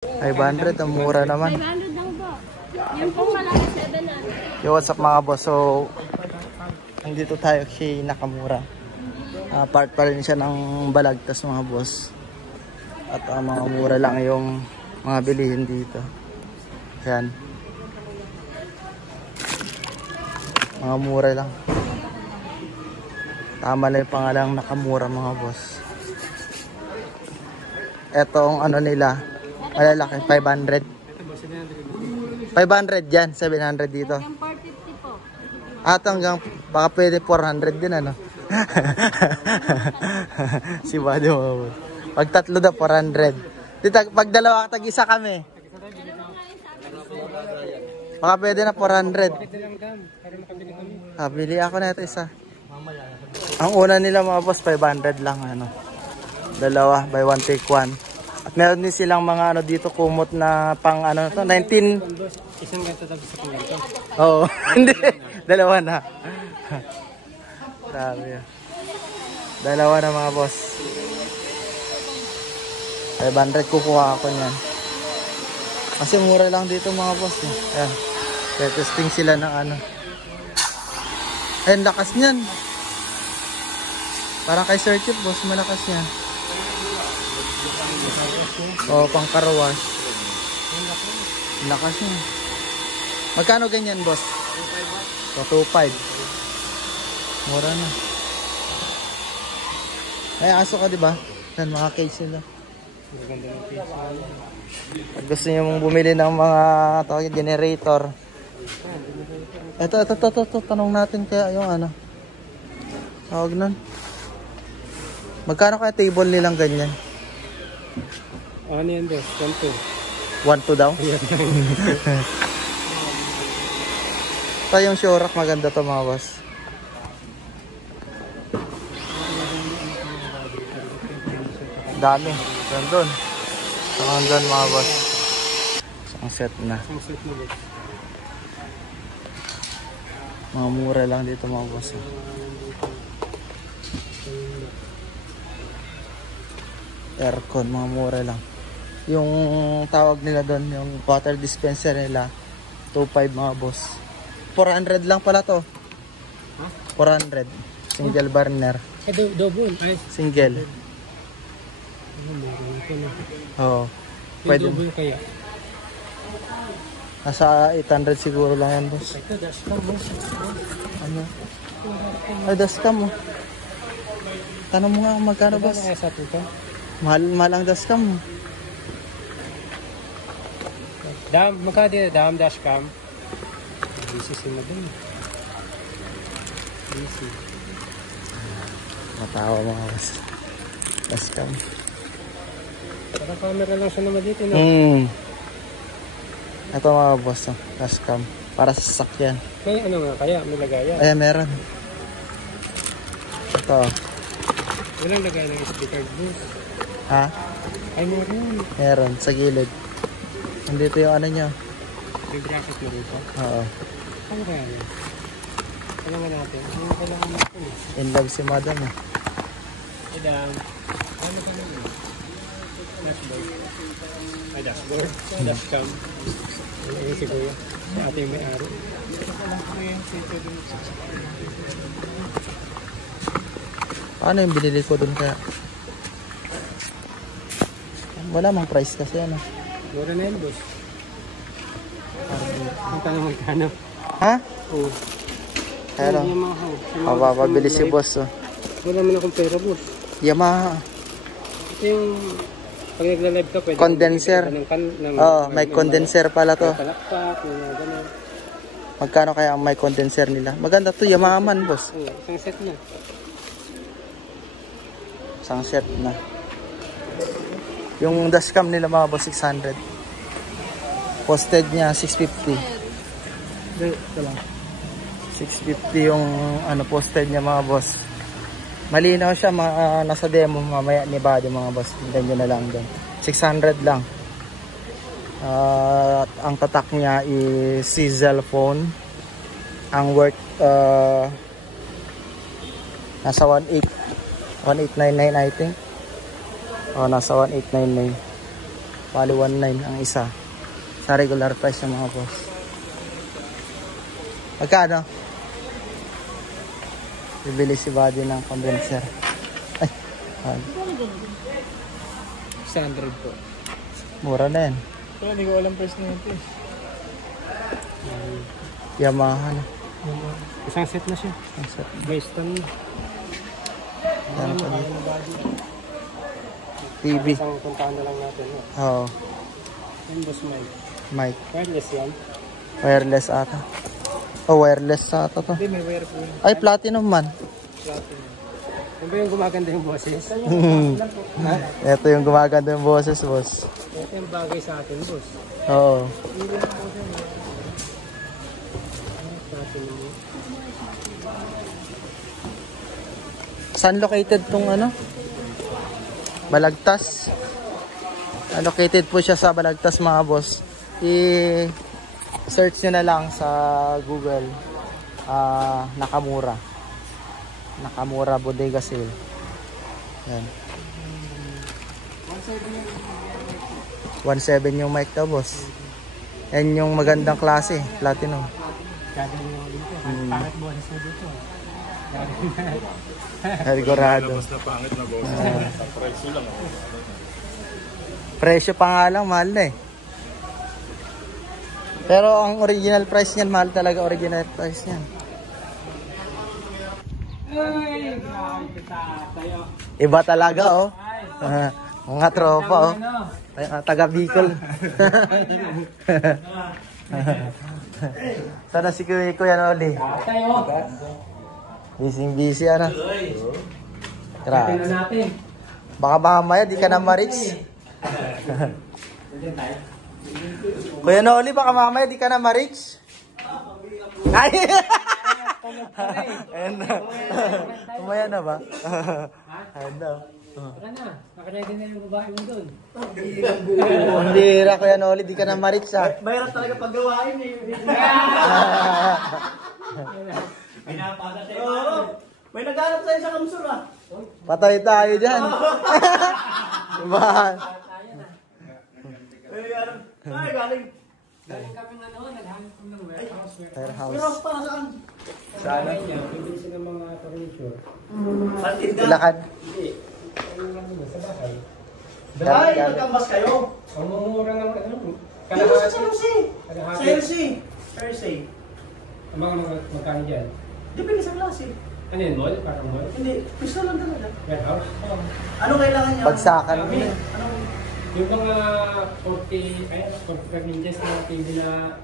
500, ang mura naman. 500 lang po. Yung pong malaki 700. Yo, what's up mga boss? So, nandito tayo kay Nakamura. Part pa rin siya ng Balagtas mga boss. At mga mura lang yung mga bilihin dito. Ayan. Mga mura lang. Tama lang yung pangalang Nakamura mga boss. Etong ano nila, malalaki, 500. 500 dyan, 700 dito. Hanggang 450 po. At hanggang, baka pwede 400 din ano. Si Bado mga boss. Pag tatlo na 400. Dito, pag dalawa tag-isa kami. Baka pwede na 400. Bili ako na ito isa. Ang una nila mga boss 500 lang ano. Dalawa, buy one take one. At meron din silang mga ano dito kumot na pang ano to, 19. Isang ganito tapos sa pinto. Oo, hindi. Dalawa na. Grabe. Dalawa na mga boss. 500 kukuha ako niyan. Kasi mura lang dito mga boss eh. Ayan. Testing sila ng ano. Ayan, lakas niyan. Parang kay Circuit boss, malakas yan. O, pang karawas. Lakas niya. Magkano ganyan boss? 2.5. Mura na. Ay, aso ka diba? Yan, mga case sila. Pag gusto nyo mong bumili ng mga generator. Ito, tanong natin kaya yung ano. Tawag nun. Magkano kaya table nilang ganyan? Ano yan boss? 1.2 daw? Ito yung show rack, maganda to mga boss. Dami. Gandun. So hanggang mga boss. Isang set na. Isang set na boss. Mga mura lang dito mga boss. Aircon, mga mura lang. Yung tawag nila doon, yung water dispenser nila, 2.5 mga boss. 400 lang pala to. Huh? 400. Single burner. Double. Ay. Single. Oo. Pwede. Double kaya. Nasa 800 siguro lang yan boss. Ito, dashcam boss. Ano? Ay, dashcam mo. Tanong mo nga kung magkano boss. Ano kaya sa puto? Mahal ang dashcam mo. Magkano din dashcam? Busy sila dun. Busy. Matawa mga boss. Dashcam. Parang camera lang siya naman dito, no? Ito mga boss, dashcam. Para sa sasakyan. Kaya ano nga, kaya may lagayan. Ayan, meron. Ito. Walang lagay ng SD card boss. Ha? Ay, meron. Meron, sa gilid. Nandito yung ano nyo. Yung bracket mo dito. Oo. Ano kaya yan? Kailangan natin. Ano kailangan natin eh? In love si madam eh. Madam. Ano ka naman? Dashboard. Ay, dashboard. Dashcam. Ano si Kuya? Si ate yung may-ari. Paano yung binili ko dun kaya? Wala mang price kasi ano. Mura na yun, boss. Ang tanong magkano? Ha? Oo. Kaya lang. Yamaha. Papabili si boss oh. Wala man akong pera, boss. Yamaha. Ito yung pag nagla-live ka, pwede Condenser. Oo, may condenser pala to. Palakpak, may gano'n. Magkano kaya ang may condenser nila? Maganda to, Yamaha man boss. Oo, isang set na. Isang set na. Yung dashcam nila mga boss, 600. Posted niya, 650. Ito lang. 650 yung ano, posted niya mga boss. Malinaw siya, nasa demo mamaya ni Body mga boss. Tignan nyo na lang doon. 600 lang. Ang tatak niya is Sizzle phone. Ang worth nasa 1899 I think. Nasa 1899. Bali 1.9 ang isa. Sa regular price ng mga boss. Magkano? Bibili si Buddy ng condenser. Ay. 600 po. Mura na yan. Pero hindi ko alam price na ito eh. Yamaha na. Isang set na siya. Ang set. May stand na. Yan pa dito. TV. Isang puntahan na lang natin. Oo. Yung boss mic. Mic. Wireless yan? Wireless ata. Oh, wireless ata to. Hindi, may wire po yun. Ay, platinum man. Platinum. Ano ba yung gumaganda yung boses? Ito yung gumaganda yung boses, boss. Ito yung bagay sa atin, boss. Oo. Saan located tong ano? Balagtas. Located po siya sa Balagtas, mga boss. I-search nyo na lang sa Google. Nakamura. Nakamura Bodega Sale. Yan. 1.7 yung mic daw, boss. Yan yung magandang klase, platinum. Gagaling ako dito. Pangit boses mo dito. Rigorado. Mas na pangit na boses. Sa presyo lang ako. Presyo pa nga lang, mahal na eh. Pero ang original price niyan, mahal talaga original price niyan. Ay, grabe tayo. Iba talaga, oh. Mga tropa, oh. Taga Bicol. Sana si Kuya Noli. Tayo. Busy, ano. Grabe. Tingnan natin. Baka mamaya di ka na ma-reach. Kuya Noli, baka mamaya di ka na ma-reach. Ay! Ayan na. Kumaya na ba? Ayan na. Baka na. Nakaready na yung babae mo doon. Ang bira, Kuya Noli, di ka na ma-reach, ha? Mahirap talaga paggawain eh. Pinapada tayo. Oo. May naghanap sa'yo sa Kamsur ah. Patay tayo dyan. Diba? Ay, galing. Galing kami nga noon. Naghanap kami ng warehouse. Firehouse. Pero para saan? Sana. Bibili sila ng mga furniture. Sa tinda. Ilakad. Hindi. Sa bahay. Ay, magkambas kayo. Ang mumura ng ano. Dito sa Chelsea. Sa Kalahati. Chelsea. Thursday. Ang mga magkano dyan. Depende sa klase. Ano yun, mall? Parang mall? Hindi, gusto lang talaga. Warehouse? Oo. Ano kailangan niya? Bagsakan. Ano? Yung mga 45 inches na TV na...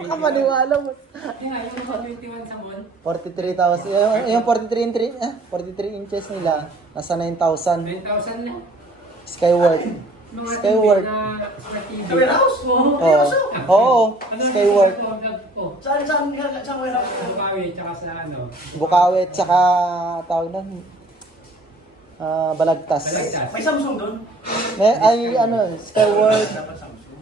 Baka maniwala mo. Yeah, yung mga 21 sa mall. 43,000. Yung 43 inches nila, nasa 9,000. 9,000 lang. Skyward. Mga Skyward. TV na TV. Sa warehouse? Oo. Oo. Skyward. Saan warehouse? Bukawi, tsaka sa ano. Bukawi, tsaka tawag na. Balagtas. Balagtas. May Samsung doon? Ay, ano, Skyward. Dapat Samsung.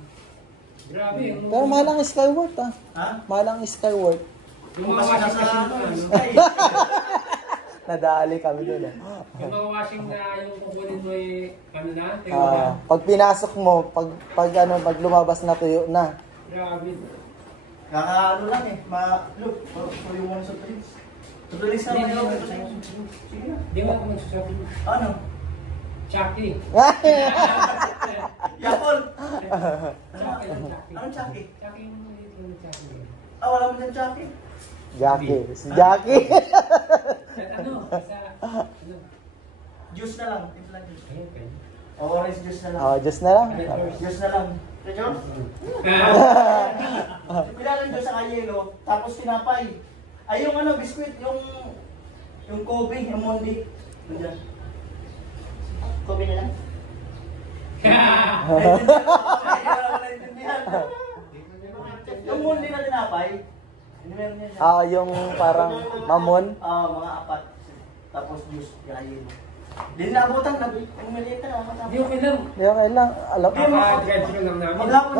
Grabe. Yung, Pero mahal ang Skyward, ah. Ha? Mahal ang Skyward. yung mga Kasi washing nasa machine ano, na ano. Sky. Nadali kami doon, ah. Yung mga washing na yung kukunin mo ano na, tingnan na. Pag pinasok mo, pag lumabas na tuyo na. Grabe. Kakaano lang eh. Look, yung mga surprise. Surprise na Hindi, lang. hindi. Sige na. Di mo ako magsasabi. Ano? Chucky. Yapol! Chucky lang, Chucky. Anong Chucky? Chucky yung maliit lang na Chucky. Wala mo dyan Chucky. Jackie. Si Jackie. Ano? Sa, ano? Juice na lang. Ito lang juice. Ayun, kayo. Orange juice na lang. Oh, just na lang. Juice na lang. Medyo? Pilalang juice sa yelo, tapos tinapay. Ay, yung ano, biskuit, yung Kobe, yung Mondi. Nandiyan. Kobe na lang? Yung Mondi na tinapay. Ano meron yan? Yung parang mamon. Mga apat. Tapos juice, kaya yelo. Hindi naabutan, umilita na. Hindi ko alam. Hindi, okay lang. Alam. Maka-drive ko lang namin. Maghapon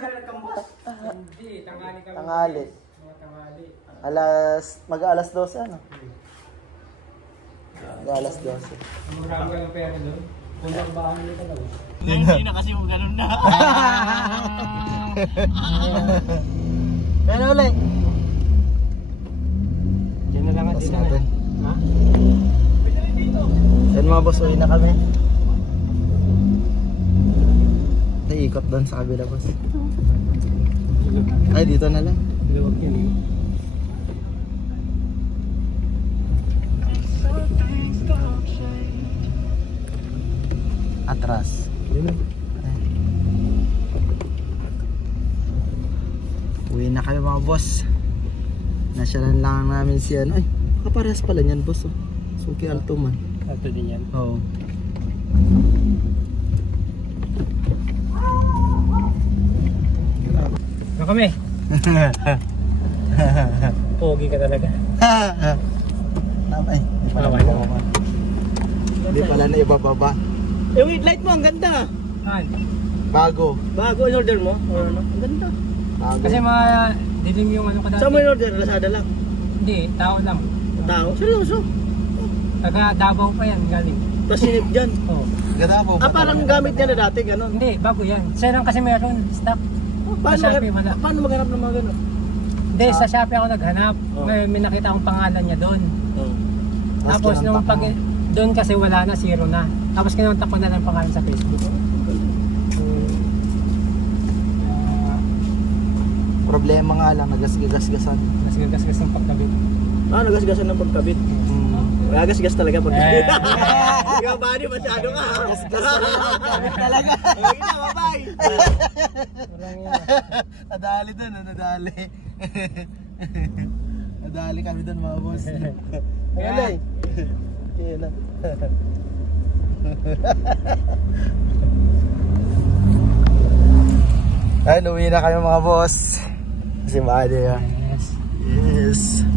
na nagkambos. Hindi, tanghali kami. Tanghali. Mga tanghali. Mag-alas 12, ano? Mag-alas 12. Mag-rami ka ng pera doon. Kung ang bahay nito lang. Hindi na kasi yung ganun na. Kaya na ulit. Diyan na lang at dito na. Ha? Yan mga boss, uwi na kami. Ikot doon sa kabila boss. Ay, dito na lang. Luwag yan eh. Atras. Yun na. Uwi na kayo mga boss. Nasyalan lang namin si ano. Ay, kaparehas pala niyan boss. Oh. Suki Alto man. Alto din yan. Oo. Ano kami? Pogi ka talaga. Ay, di pala Okay. bababa. Di pala na ibababa. Yung headlight mo, ang ganda. Saan? Bago. Bago in order mo? Or ano? Ang ganda. Bago. Kasi mga dilim yung ano ko dati. Saan mo in order? Lazada lang. Hindi, tao lang. Tao? Seryoso? Taga Davao pa yan galing. Tapos sinip dyan. Oo. Gadapo. Parang gamit niya na dati, gano'n. Hindi, bago yan. Siya lang kasi meron stock. Paano, Sa Shopee, wala. paano maghanap ng mga gano'n? Hindi, sa Shopee ako naghanap. Oh. May nakita akong pangalan niya doon. Oh. Tapos nung pag doon kasi wala na, zero na. Tapos kinontak ko na lang pangalan sa Facebook. Problema nga lang, nagasgasan. Kasi gagas-gas ng pagkabit. Ah, nagasgasan ng pagkabit. Nagasgas talaga pagkabit. Eh. Ikaw ba, di masyado ka? Nagasgas talaga. Okay na, bye-bye. Walang yan. Nadali dun, nadali. Nadali kami dun mga boss. Alay. Yan na. Ay, uwi na kami mga boss. Kasi maali yan. Yes. Yes.